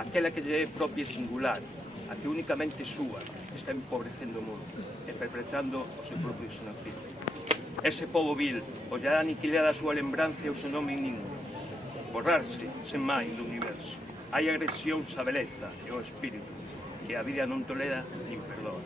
aquela que lle é propia e singular, a que únicamente súa, está empobrecendo o mundo e perpetrando o seu propio xenocidio. Ese pobo vil ollará aniquilada a súa lembranza e o seu nome indigno, borrarse, sen máis, do universo. Hai agresións á beleza e ao espírito, que a vida non tolera nin perdoa.